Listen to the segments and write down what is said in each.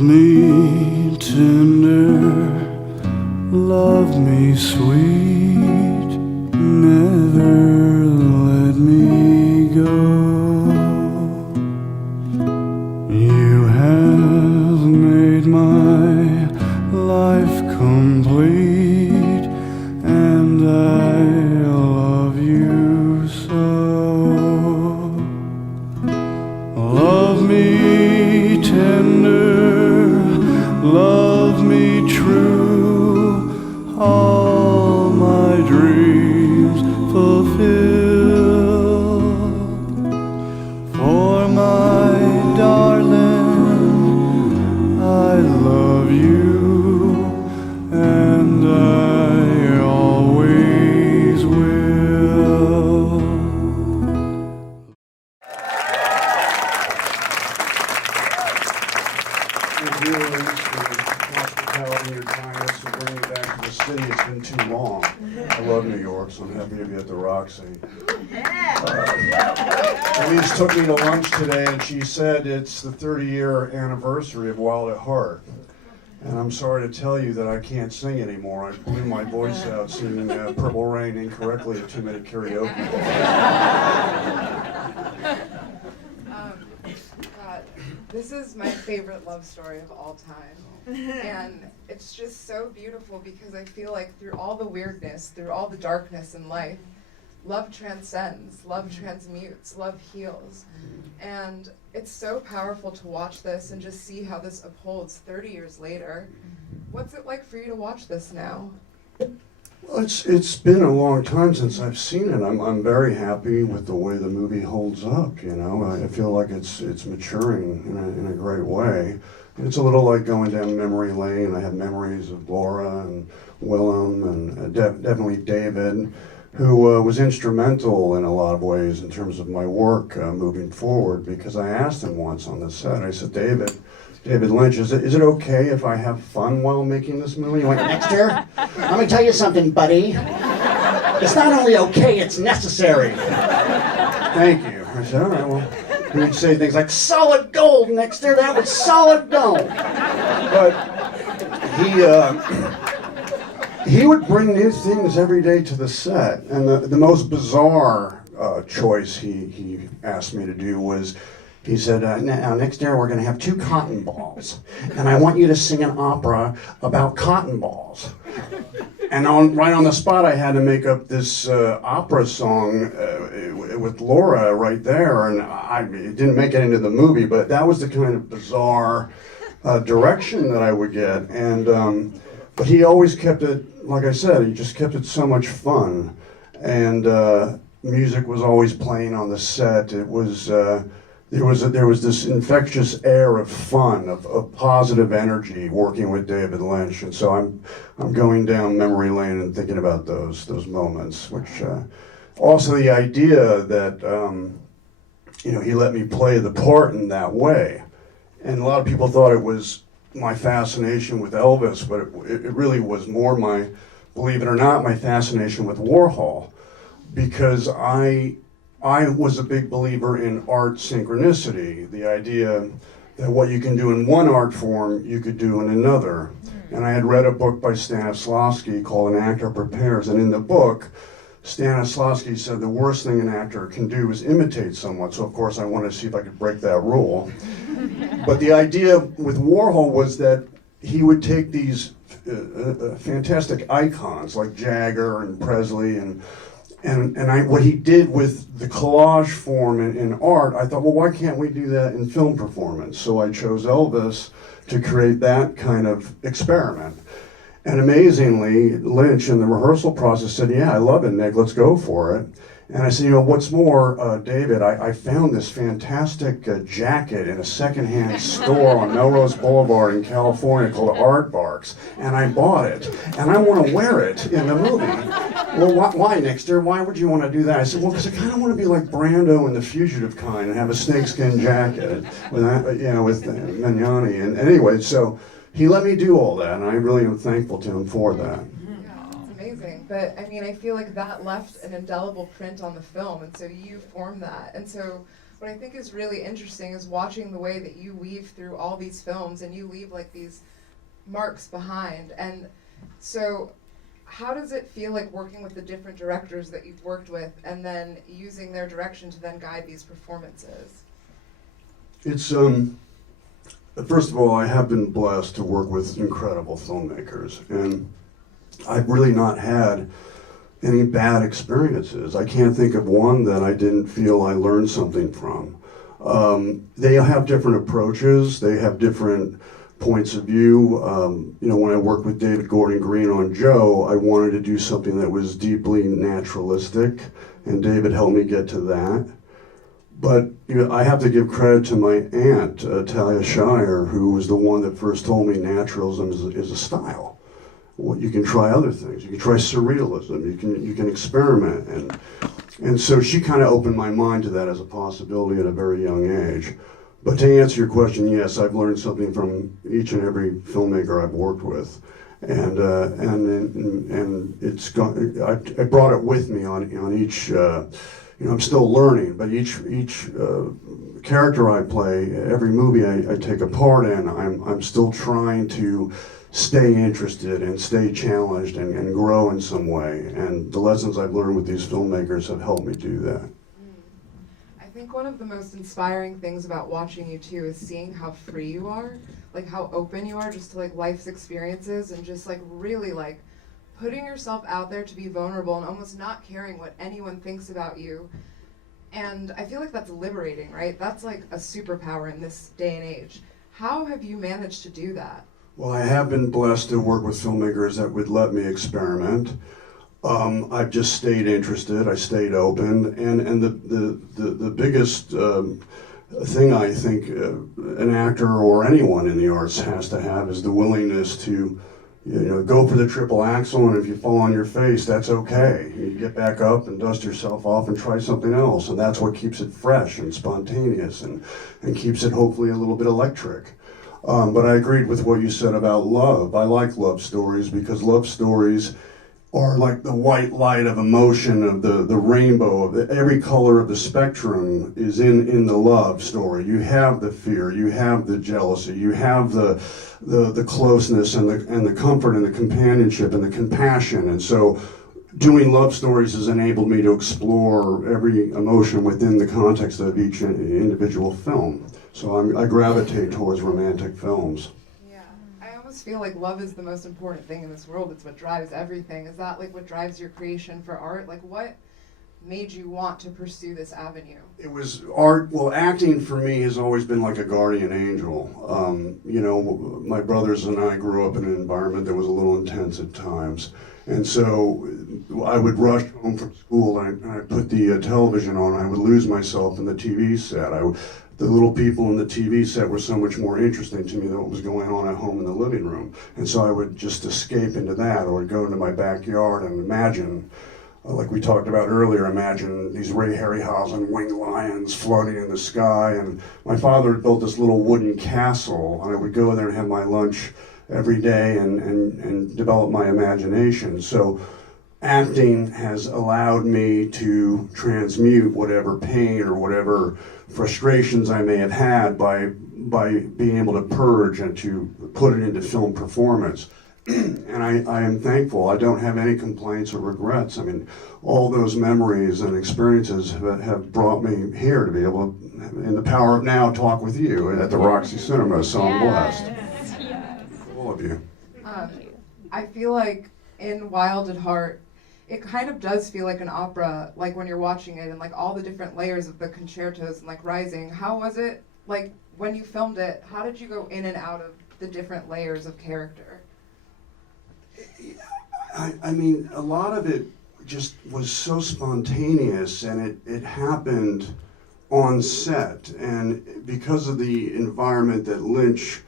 Love me tender, love me sweet, never let me go. You have made my life complete, and I love you so. Love me tender, love me true, all my dreams fulfill. For my darling, I love you, and I always will. Thank you, Illyse, for hospitality and your kindness to bring me back to the city. It's been too long. I love New York, so I'm happy to be at the Roxy. Illyse took me to lunch today, and she said it's the 30-year anniversary of Wild at Heart. And I'm sorry to tell you that I can't sing anymore. I blew my voice out singing Purple Rain incorrectly at 2-minute karaoke. God, this is my favorite love story of all time. And it's just so beautiful because I feel like through all the weirdness, through all the darkness in life, love transcends, love transmutes, love heals. And it's so powerful to watch this and just see how this upholds 30 years later. What's it like for you to watch this now? Well, it's been a long time since I've seen it. I'm very happy with the way the movie holds up. You know, I feel like it's maturing in a great way. It's a little like going down memory lane. I have memories of Laura and Willem and definitely David, who was instrumental in a lot of ways in terms of my work moving forward. Because I asked him once on the set, I said, David Lynch, is it okay if I have fun while making this movie? He went, Dexter, let me tell you something, buddy. It's not only okay, it's necessary. thank you. I said, all right, well, he would say things like, solid gold, Dexter, that was solid gold. But he would bring new things every day to the set. And the most bizarre choice he asked me to do was, he said, now next year we're going to have 2 cotton balls, and I want you to sing an opera about cotton balls. And right on the spot, I had to make up this opera song with Laura right there, and it didn't make it into the movie, but that was the kind of bizarre direction that I would get. And but he always kept it, like I said, he just kept it so much fun, and music was always playing on the set. It was. There was this infectious air of fun, of positive energy working with David Lynch, and so I'm going down memory lane and thinking about those moments. Which also the idea that he let me play the part in that way, and a lot of people thought it was my fascination with Elvis, but it really was more believe it or not, my fascination with Warhol, because I was a big believer in art synchronicity, the idea that what you can do in one art form, you could do in another. And I had read a book by Stanislavski called An Actor Prepares, and in the book, Stanislavski said the worst thing an actor can do is imitate someone, so of course I wanted to see if I could break that rule. But the idea with Warhol was that he would take these fantastic icons like Jagger and Presley and what he did with the collage form in art, I thought, well, why can't we do that in film performance? So I chose Elvis to create that kind of experiment. And amazingly, Lynch in the rehearsal process said, yeah, I love it, Nick, let's go for it. And I said, what's more, David, I found this fantastic jacket in a secondhand store on Melrose Boulevard in California called Aardvarks, and I bought it, and I want to wear it in the movie. Well, why, Nixter? Why would you want to do that? I said, well, because I kind of want to be like Brando in The Fugitive kind and have a snakeskin jacket with Magnani. And anyway, so he let me do all that, and I really am thankful to him for that. Amazing, but I mean, I feel like that left an indelible print on the film, and so you formed that. And so what I think is really interesting is watching the way that you weave through all these films and you leave like these marks behind. And so how does it feel like working with the different directors that you've worked with and then using their direction to then guide these performances? It's, first of all, I have been blessed to work with incredible filmmakers, and I've really not had any bad experiences. I can't think of one that I didn't feel I learned something from. They have different approaches, they have different points of view. When I worked with David Gordon Green on Joe, I wanted to do something that was deeply naturalistic, and David helped me get to that. But I have to give credit to my aunt, Talia Shire, who was the one that first told me naturalism is a style. Well, you can try other things. You can try surrealism. You can experiment, and so she kind of opened my mind to that as a possibility at a very young age. But to answer your question, yes, I've learned something from each and every filmmaker I've worked with, and it's gone. I brought it with me on each. I'm still learning, but each character I play, every movie I take a part in, I'm still trying to stay interested and stay challenged and grow in some way. And the lessons I've learned with these filmmakers have helped me do that. I think one of the most inspiring things about watching you too is seeing how free you are, like how open you are just to like life's experiences and just like really like putting yourself out there to be vulnerable and almost not caring what anyone thinks about you. And I feel like that's liberating, right? That's like a superpower in this day and age. How have you managed to do that? Well, I have been blessed to work with filmmakers that would let me experiment. I've just stayed interested, I stayed open, and the biggest thing I think an actor or anyone in the arts has to have is the willingness to go for the triple axel, and if you fall on your face, that's okay. You get back up and dust yourself off and try something else, and that's what keeps it fresh and spontaneous and keeps it hopefully a little bit electric. But I agreed with what you said about love. I like love stories because love stories are like the white light of emotion, of the rainbow, of every color of the spectrum is in the love story. You have the fear, you have the jealousy, you have the closeness and the comfort and the companionship and the compassion. And so doing love stories has enabled me to explore every emotion within the context of each individual film. So I gravitate towards romantic films. I feel like love is the most important thing in this world. It's what drives everything. Is that like what drives your creation for art? Like what made you want to pursue this avenue? It was art. Well, acting for me has always been like a guardian angel. My brothers and I grew up in an environment that was a little intense at times. And so I would rush home from school and I'd put the television on. I would lose myself in the TV set. The little people in the TV set were so much more interesting to me than what was going on at home in the living room. And so I would just escape into that, or go into my backyard and imagine, like we talked about earlier, imagine these Ray Harryhausen winged lions floating in the sky. And my father had built this little wooden castle, and I would go there and have my lunch every day and develop my imagination. So acting has allowed me to transmute whatever pain or whatever frustrations I may have had by being able to purge and to put it into film performance. And I am thankful. I don't have any complaints or regrets. I mean, all those memories and experiences have brought me here to be able to, in the power of now, talk with you at the Roxy Cinema, so I'm blessed. All of you. I feel like in Wild at Heart, it kind of does feel like an opera, like when you're watching it and like all the different layers of the concertos and like Rising. How was it, like when you filmed it, how did you go in and out of the different layers of character? I mean, a lot of it just was so spontaneous, and it happened on set. And because of the environment that Lynch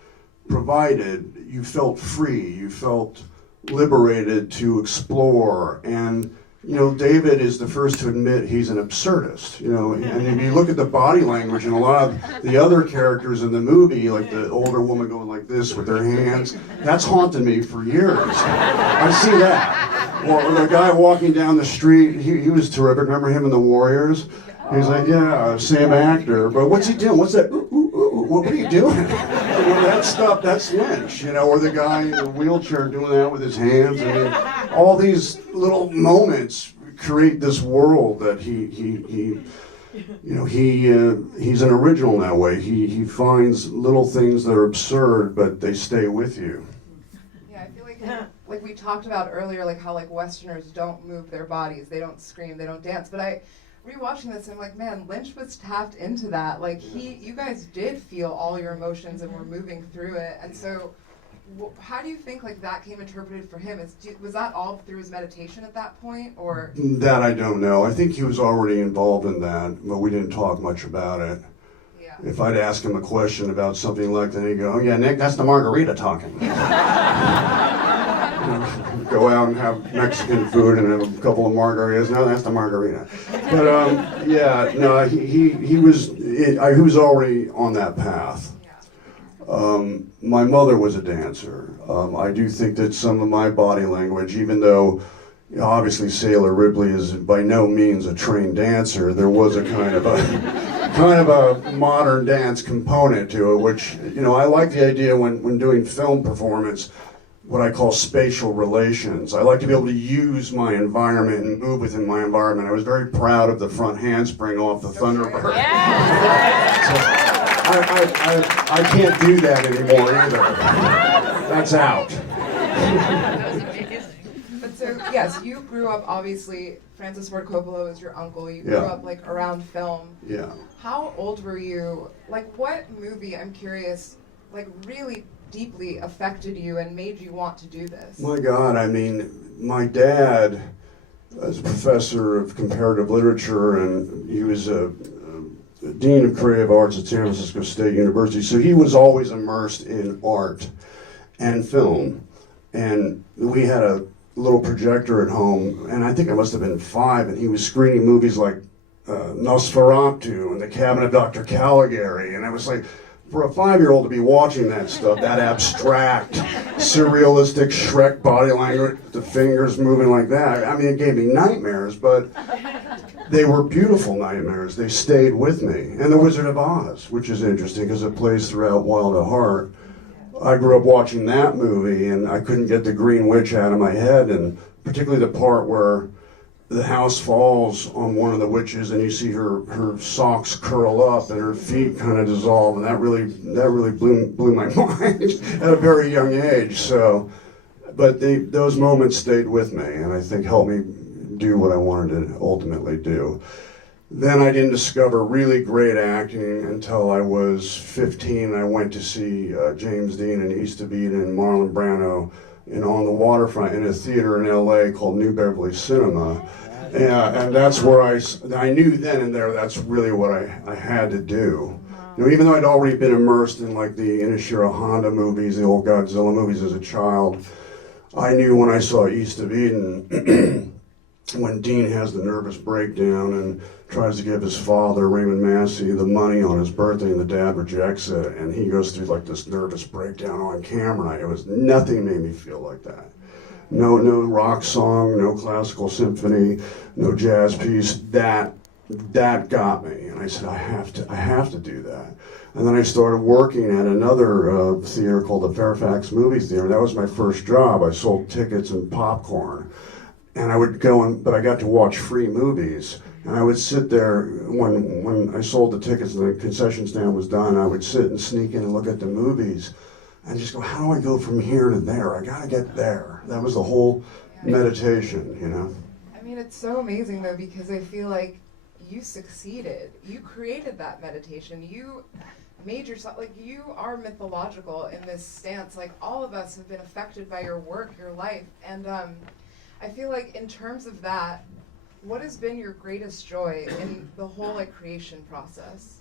provided, you felt free, you felt liberated to explore. And David is the first to admit he's an absurdist, and if you look at the body language and a lot of the other characters in the movie, like the older woman going like this with her hands, that's haunted me for years. I see that. Or the guy walking down the street, he was terrific. Remember him in The Warriors? He's like, yeah, same actor, but what's he doing? What's that? Ooh, ooh, ooh, what are you doing? That stuff, that's Lynch, or the guy in the wheelchair doing that with his hands. I mean, all these little moments create this world that he's an original in that way. He finds little things that are absurd, but they stay with you. Yeah, I feel like we talked about earlier, like how like Westerners don't move their bodies, they don't scream, they don't dance, but rewatching this, I'm like, man, Lynch was tapped into that. Like you guys did feel all your emotions and were moving through it. And so, how do you think like that came interpreted for him? Was that all through his meditation at that point, or? That I don't know. I think he was already involved in that, but we didn't talk much about it. Yeah. If I'd ask him a question about something like that, he'd go, "Oh yeah, Nick, that's the margarita talking." Go out and have Mexican food and have a couple of margaritas. No, that's the margarita. But yeah, no, he was already on that path. My mother was a dancer. I do think that some of my body language, even though obviously Sailor Ripley is by no means a trained dancer, there was a kind of a modern dance component to it, which I like the idea when doing film performance. What I call spatial relations. I like to be able to use my environment and move within my environment. I was very proud of the front handspring off the Thunderbird. Yeah. So I can't do that anymore either. That's out. That was amazing. But so, yes, you grew up, obviously, Francis Ford Coppola was your uncle. You grew up like around film. Yeah. How old were you? Like what movie, I'm curious, like really deeply affected you and made you want to do this? My God, I mean, my dad was a professor of comparative literature, and he was a dean of creative arts at San Francisco State University, so he was always immersed in art and film. And we had a little projector at home, and I think I must have been 5, and he was screening movies like Nosferatu and The Cabinet of Dr. Caligari, and I was like, for a 5-year-old to be watching that stuff, that abstract, surrealistic Shrek body language, the fingers moving like that, I mean, it gave me nightmares, but they were beautiful nightmares. They stayed with me. And The Wizard of Oz, which is interesting because it plays throughout Wild at Heart. I grew up watching that movie, and I couldn't get the Green Witch out of my head, and particularly the part where the house falls on one of the witches, and you see her socks curl up and her feet kind of dissolve, and that really blew my mind at a very young age. So, but those moments stayed with me, and I think helped me do what I wanted to ultimately do. Then I didn't discover really great acting until I was 15. I went to see James Dean in East of Eden and Marlon Brando on the waterfront in a theater in LA called New Beverly Cinema. Yeah, and that's where I knew then and there that's really what I had to do. Even though I'd already been immersed in like the Inashiro Honda movies, the old Godzilla movies as a child, I knew when I saw East of Eden, when Dean has the nervous breakdown and tries to give his father, Raymond Massey, the money on his birthday, and the dad rejects it, and he goes through like this nervous breakdown on camera. Nothing made me feel like that. No rock song, no classical symphony, no jazz piece. That got me, and I said, I have to do that. And then I started working at another theater called the Fairfax Movie Theater. That was my first job. I sold tickets and popcorn, and I would go but I got to watch free movies. And I would sit there when I sold the tickets and the concession stand was done. I would sit and sneak in and look at the movies. And just go, how do I go from here to there? I gotta get there. That was the whole meditation, I mean, it's so amazing though, because I feel like you succeeded. You created that meditation. You made yourself, like you are mythological in this stance. Like all of us have been affected by your work, your life. And I feel like in terms of that, what has been your greatest joy in the whole like creation process?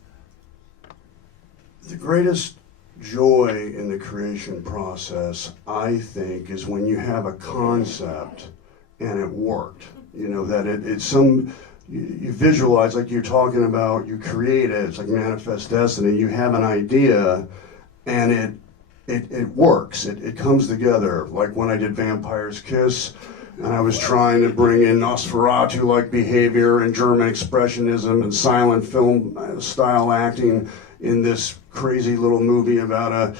The greatest joy in the creation process, I think, is when you have a concept and it worked. That you visualize, like you're talking about, you create it, it's like manifest destiny. You have an idea and it works. It comes together. Like when I did Vampire's Kiss, and I was trying to bring in Nosferatu-like behavior and German expressionism and silent film style acting in this crazy little movie about a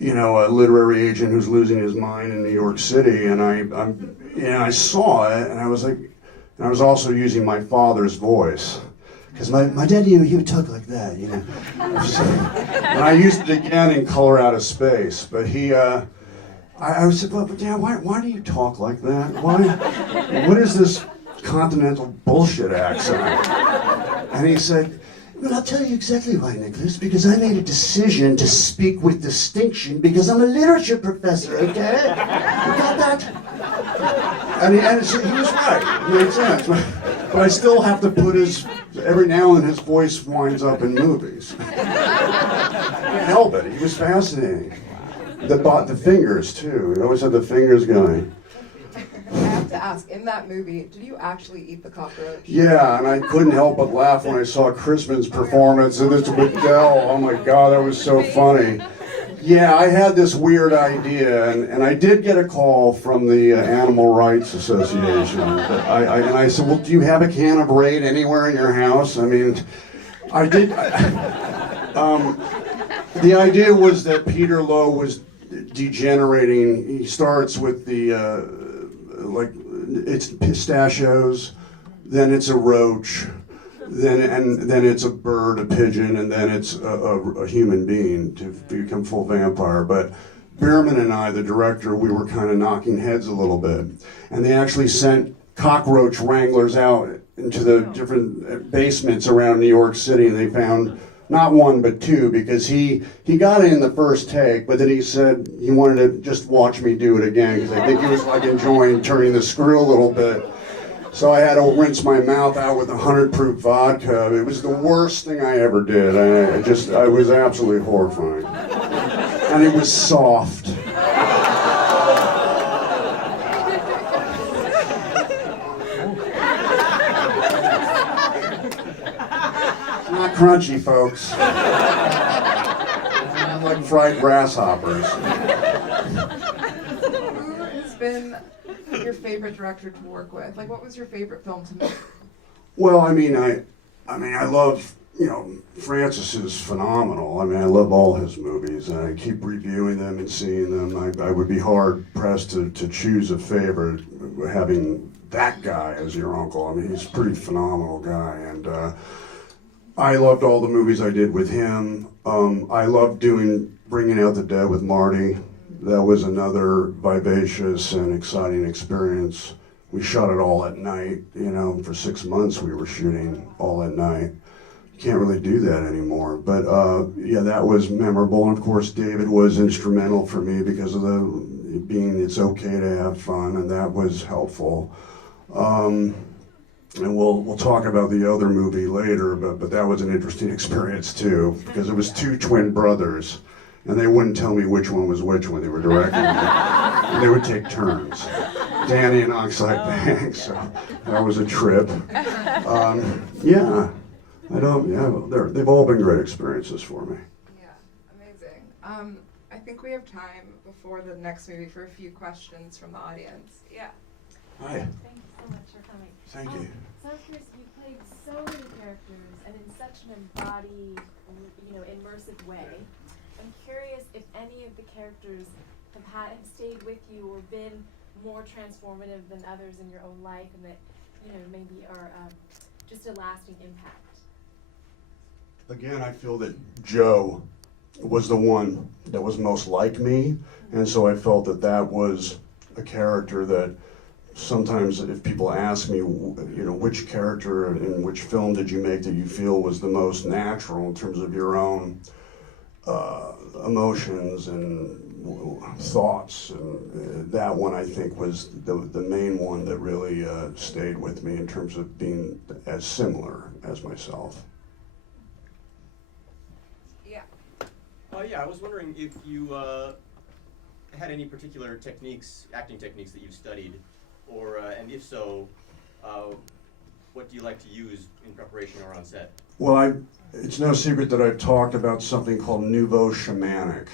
literary agent who's losing his mind in New York City. And I saw it, and I was like, and I was also using my father's voice. Because my dad, he would talk like that, And I used it again in Color Out of Space, but I said, but Dad, why do you talk like that? What is this continental bullshit accent? And he said, well, I'll tell you exactly why, Nicholas, because I made a decision to speak with distinction because I'm a literature professor, okay? You got that? And he was right, it made sense. But I still have to put every now and then his voice winds up in movies. I can't help it, he was fascinating. The fingers, too. He always had the fingers going. I have to ask, in that movie, did you actually eat the cockroach? Yeah, and I couldn't help but laugh when I saw Crispin's performance and this with Dell. Oh my God, that was so funny. Yeah, I had this weird idea, and I did get a call from the Animal Rights Association. And I said, well, do you have a can of Raid anywhere in your house? I mean, I did. The idea was that Peter Lowe was degenerating. He starts with it's pistachios, then it's a roach, then it's a bird, a pigeon, and then it's a human being to become full vampire. But Bierman and I, the director, we were kind of knocking heads a little bit, and they actually sent cockroach wranglers out into the different basements around New York City, and they found not one but two, because he got it in the first take, but then he said he wanted to just watch me do it again, because I think he was like enjoying turning the screw a little bit. So I had to rinse my mouth out with 100 proof vodka. It was the worst thing I ever did. I was absolutely horrifying. And it was soft. Not crunchy, folks. Not like fried grasshoppers. Who has been your favorite director to work with? Like, what was your favorite film to make? Well, I love, Francis is phenomenal. I mean, I love all his movies, and I keep reviewing them and seeing them. I would be hard pressed to choose a favorite, having that guy as your uncle. I mean, he's a pretty phenomenal guy, and I loved all the movies I did with him. I loved Bringing Out the Dead with Marty. That was another vivacious and exciting experience. We shot it all at night, for 6 months we were shooting all at night. You can't really do that anymore. But that was memorable. And of course, David was instrumental for me because of it's okay to have fun, and that was helpful. And we'll talk about the other movie later, but that was an interesting experience too, because it was two twin brothers, and they wouldn't tell me which one was which when they were directing me. And they would take turns. Danny and Oxide Banks, so that was a trip. They've all been great experiences for me. Yeah, amazing. I think we have time before the next movie for a few questions from the audience. Yeah. Hi. Thank you so much for coming. Thank you. So I'm curious, you played so many characters and in such an embodied, immersive way. I'm curious if any of the characters have stayed with you or been more transformative than others in your own life, and that maybe are just a lasting impact. Again, I feel that Joe was the one that was most like me, and so I felt that was a character that sometimes if people ask me, which character in which film did you make that you feel was the most natural in terms of your own emotions and thoughts, and that one I think was the main one that really stayed with me in terms of being as similar as myself. Yeah. I was wondering if you had any particular acting techniques that you've studied, or and if so, what do you like to use in preparation or on set? Well, it's no secret that I've talked about something called nouveau shamanic.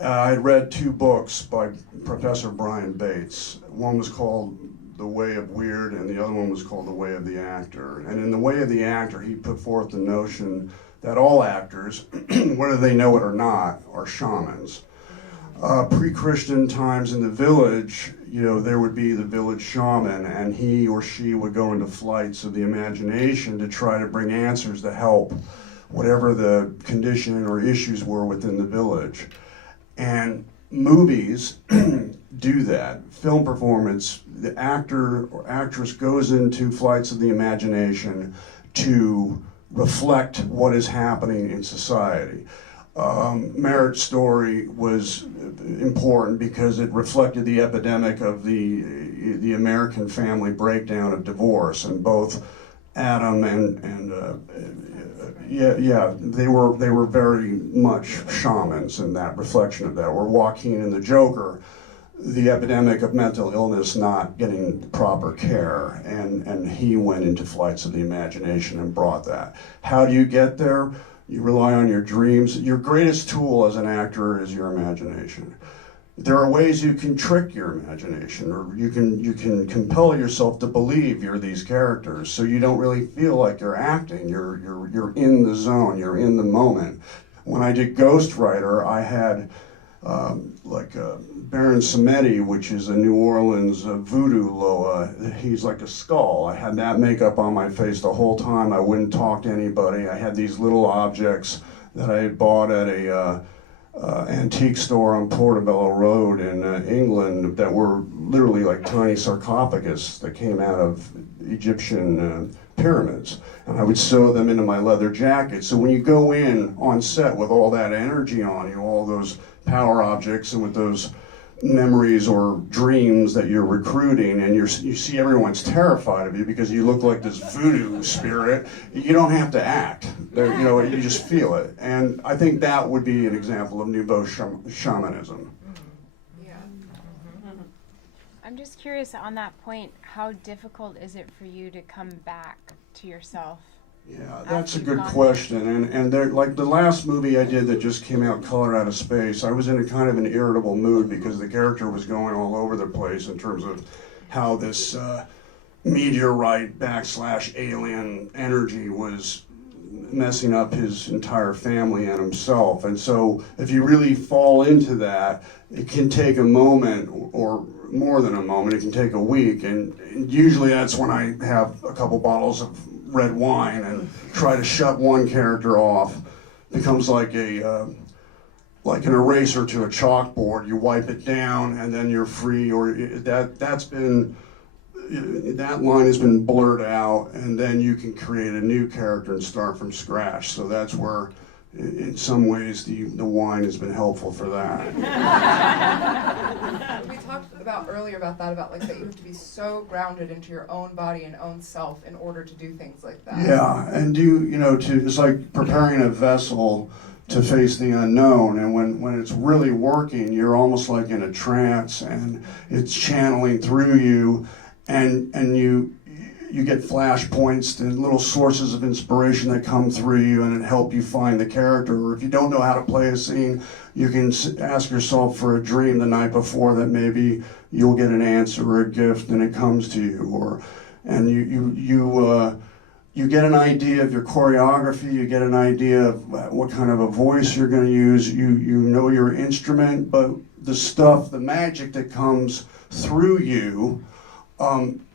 I read 2 books by Professor Brian Bates. One was called The Way of Weird, and the other one was called The Way of the Actor. And in The Way of the Actor, he put forth the notion that all actors, whether they know it or not, are shamans. Pre-Christian times in the village, there would be the village shaman, and he or she would go into flights of the imagination to try to bring answers to help whatever the condition or issues were within the village. And movies do that. Film performance, the actor or actress goes into flights of the imagination to reflect what is happening in society. Marriage Story was important because it reflected the epidemic of the American family breakdown of divorce, and both Adam and they were very much shamans in that reflection of that. Or Joaquin and the Joker, the epidemic of mental illness not getting proper care, and he went into flights of the imagination and brought that. How do you get there? You rely on your dreams. Your greatest tool as an actor is your imagination. There are ways you can trick your imagination, or you can compel yourself to believe you're these characters, so you don't really feel like you're acting. You're in the zone. You're in the moment. When I did Ghost Rider, I had Baron Samedi, which is a New Orleans voodoo Loa. He's like a skull. I had that makeup on my face the whole time. I wouldn't talk to anybody. I had these little objects that I had bought at a antique store on Portobello Road in England that were literally like tiny sarcophagus that came out of Egyptian pyramids. And I would sew them into my leather jacket. So when you go in on set with all that energy on you, all those power objects, and with those memories or dreams that you're recruiting, and you see everyone's terrified of you because you look like this voodoo spirit, you don't have to act. You just feel it. And I think that would be an example of nouveau shamanism. Yeah. I'm just curious on that point, how difficult is it for you to come back to yourself? Yeah, that's a good question. And there, like the last movie I did that just came out, Color Out of Space, I was in a kind of an irritable mood because the character was going all over the place in terms of how this meteorite / alien energy was messing up his entire family and himself. And so if you really fall into that, it can take a moment or more than a moment. It can take a week. And usually that's when I have a couple bottles of red wine and try to shut one character off. It becomes like an eraser to a chalkboard. You wipe it down and then you're free. Or that line has been blurred out, and then you can create a new character and start from scratch. So that's where, in some ways, the wine has been helpful for that. We talked earlier about that you have to be so grounded into your own body and own self in order to do things like that. Yeah, and it's like preparing a vessel to face the unknown, and when it's really working, you're almost like in a trance, and it's channeling through you, and you get flash points and little sources of inspiration that come through you and it help you find the character. Or if you don't know how to play a scene, you can ask yourself for a dream the night before that maybe you'll get an answer or a gift and it comes to you. And you get an idea of your choreography, you get an idea of what kind of a voice you're going to use, you know your instrument, but the magic that comes through you,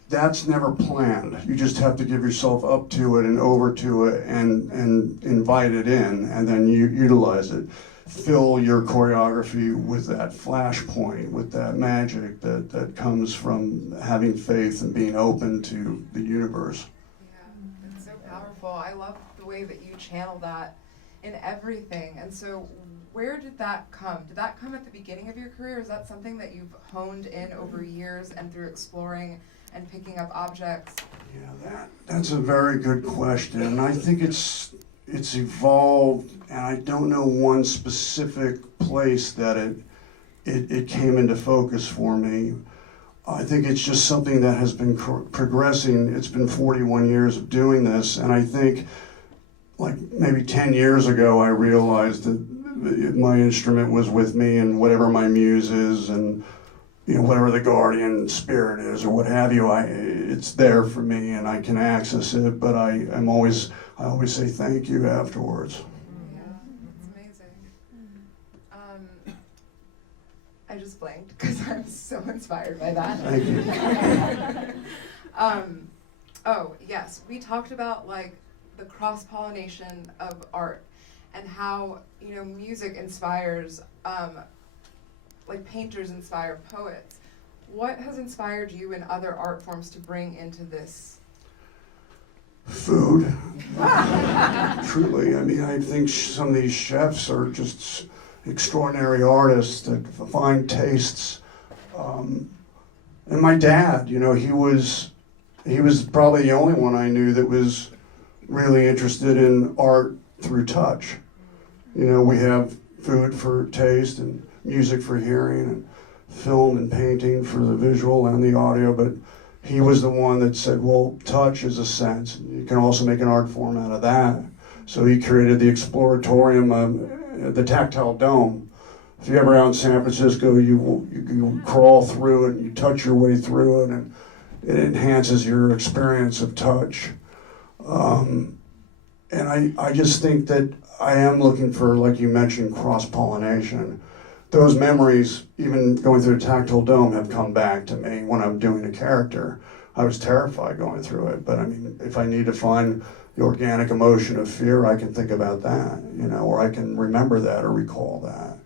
that's never planned. You just have to give yourself up to it and over to it and invite it in, and then you utilize it. Fill your choreography with that flashpoint, with that magic that comes from having faith and being open to the universe. Yeah, it's so powerful. I love the way that you channel that in everything. And so where did that come? Did that come at the beginning of your career? Is that something that you've honed in over years and through exploring and picking up objects? Yeah, that's a very good question. And I think it's evolved, and I don't know one specific place that it came into focus for me. I think it's just something that has been progressing. It's been 41 years of doing this, and I think like maybe 10 years ago I realized that my instrument was with me, and whatever my muse is, and whatever the guardian spirit is, or what have you, it's there for me, and I can access it. But I always say thank you afterwards. Yeah, it's amazing. I just blanked because I'm so inspired by that. Thank you. Oh yes, we talked about like the cross-pollination of art and how music inspires, like painters inspire poets. What has inspired you in other art forms to bring into this? Food. Truly, I mean, I think some of these chefs are just extraordinary artists that fine tastes. And my dad, he was probably the only one I knew that was really interested in art through touch. We have food for taste and music for hearing and film and painting for the visual and the audio, but he was the one that said, well, touch is a sense. You can also make an art form out of that. So he created the Exploratorium, the tactile dome. If you're ever out in San Francisco, you crawl through it and you touch your way through it, and it enhances your experience of touch. And I just think that I am looking for, like you mentioned, cross-pollination. Those memories, even going through the tactile dome, have come back to me when I'm doing a character. I was terrified going through it, but I mean, if I need to find the organic emotion of fear, I can think about that, or I can remember that or recall that.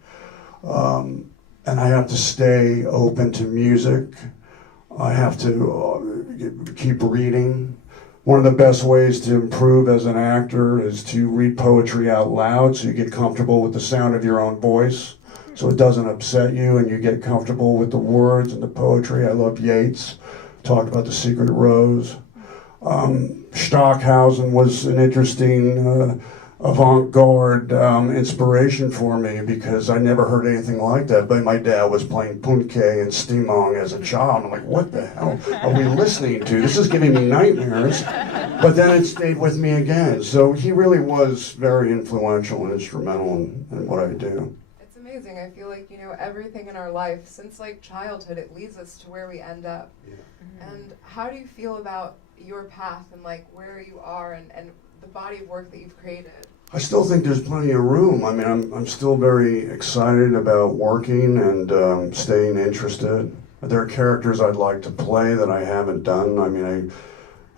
And I have to stay open to music. I have to keep reading. One of the best ways to improve as an actor is to read poetry out loud so you get comfortable with the sound of your own voice, so it doesn't upset you and you get comfortable with the words and the poetry. I love Yeats, talked about The Secret Rose. Stockhausen was an interesting avant-garde inspiration for me because I never heard anything like that, but my dad was playing punke and stimong as a child. I'm like, what the hell are we listening to? This is giving me nightmares. But then it stayed with me again. So he really was very influential and instrumental in what I do. It's amazing. I feel like, everything in our life, since like childhood, it leads us to where we end up. Yeah. And how do you feel about your path and like where you are and the body of work that you've created? I still think there's plenty of room. I mean, I'm still very excited about working and staying interested. There are characters I'd like to play that I haven't done. I mean,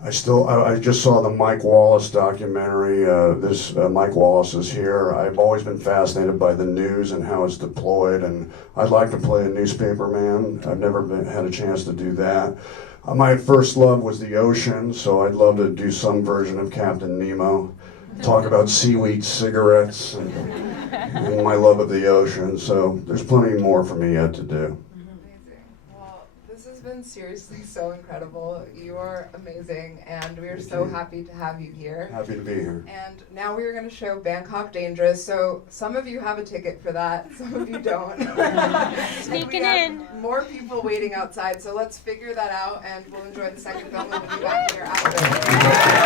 I just saw the Mike Wallace documentary. Mike Wallace is here. I've always been fascinated by the news and how it's deployed, and I'd like to play a newspaper man. I've never had a chance to do that. My first love was the ocean, so I'd love to do some version of Captain Nemo. Talk about seaweed cigarettes and my love of the ocean. So there's plenty more for me yet to do. Amazing. Well, this has been seriously so incredible. You are amazing, and we are Thank so you. happy to have you here. Happy to be here. And now we are going to show Bangkok Dangerous. So some of you have a ticket for that, some of you don't. Sneaking we have in. more people waiting outside, so let's figure that out, and we'll enjoy the second film and we'll be back here after.